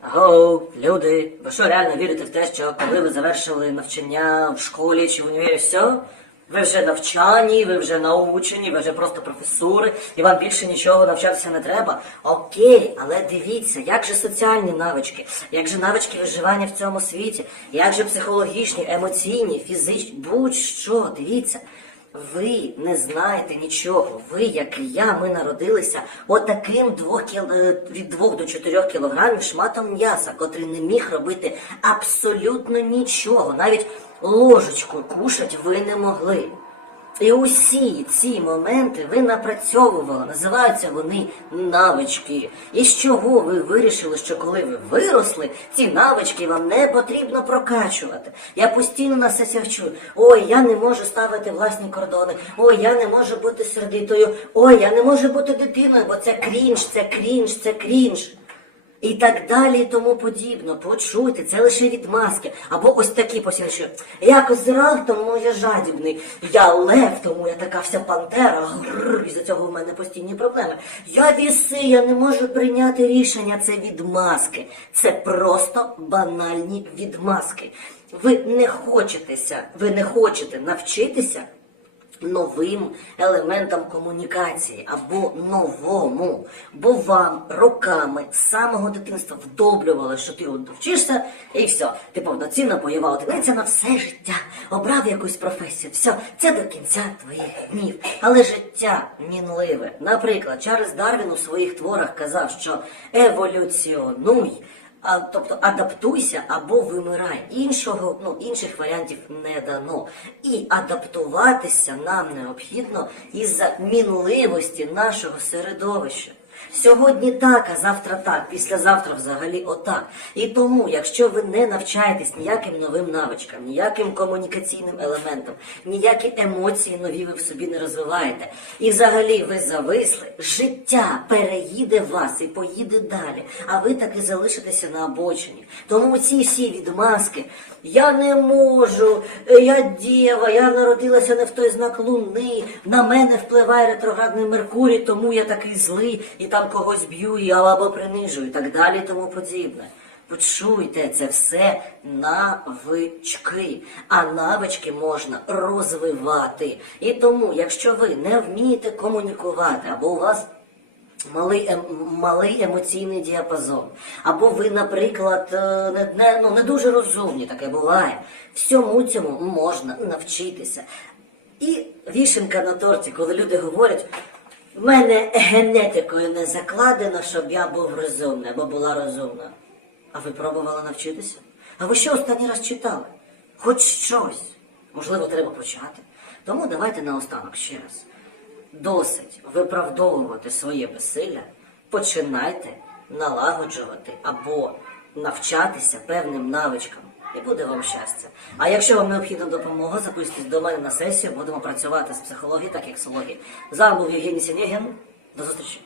Аго, люди, ви що реально вірите в те, що коли ви завершили навчання в школі чи в універі, все? Ви вже навчані, ви вже научені, ви вже просто професури, і вам більше нічого навчатися не треба. Окей, але дивіться, як же соціальні навички, як же навички виживання в цьому світі, як же психологічні, емоційні, фізичні, будь-що, дивіться. Ви не знаєте нічого. Ви, як і я, ми народилися отаким двох кіл... е, від 2 до 4 кілограмів шматом м'яса, котрий не міг робити абсолютно нічого. Навіть ложечку кушать ви не могли. І усі ці моменти ви напрацьовували, називаються вони навички. І з чого ви вирішили, що коли ви виросли, ці навички вам не потрібно прокачувати. Я постійно на сесіях чую, ой, я не можу ставити власні кордони, ой, я не можу бути сердитою, ой, я не можу бути дитиною, бо це крінж, це крінж, це крінж. І так далі, і тому подібно. Почуйте, це лише відмазки. Або ось такі постійно, що я козирог, тому я жадібний. Я лев, тому я така вся пантера. Гррр, і за цього в мене постійні проблеми. Я віси, я не можу прийняти рішення. Це відмазки. Це просто банальні відмазки. Ви не хочетеся, ви не хочете навчитися новим елементам комунікації або новому, бо вам роками з самого дитинства вдоблювали, що ти вчишся, і все, ти повноцінна бойова одиниця на все життя. Обрав якусь професію, все, це до кінця твоїх днів. Але життя мінливе. Наприклад, Чарльз Дарвін у своїх творах казав, що еволюціонуй. А, тобто адаптуйся або вимирай. Іншого, ну, інших варіантів не дано. І адаптуватися нам необхідно із-за мінливості нашого середовища. Сьогодні так, а завтра так, післязавтра взагалі отак. І тому, якщо ви не навчаєтесь ніяким новим навичкам, ніяким комунікаційним елементам, ніякі емоції нові ви в собі не розвиваєте, і взагалі ви зависли, життя переїде вас і поїде далі, а ви таки залишитеся на обочині. Тому ці всі відмазки. Я не можу, е, я дєва, я народилася не в той знак луни, на мене впливає ретроградний Меркурій, тому я такий злий і там когось б'ю або принижую, і так далі, тому подібне. Почуйте, це все навички, а навички можна розвивати. І тому, якщо ви не вмієте комунікувати, або у вас малий, ем, малий емоційний діапазон. Або ви, наприклад, е, не, не, ну, не дуже розумні, таке буває. Всьому цьому можна навчитися. І вішенка на торті, коли люди говорять, в мене генетикою не закладено, щоб я був розумний або була розумна. А ви пробували навчитися? А ви що останній раз читали? Хоч щось. Можливо, треба почати. Тому давайте наостанок ще раз. Досить виправдовувати своє безсилля, починайте налагоджувати або навчатися певним навичкам. І буде вам щастя. А якщо вам необхідна допомога, записуйтесь до мене на сесію, будемо працювати з психології, так як сологі. Вами був Євгеній Сінєгін. До зустрічі.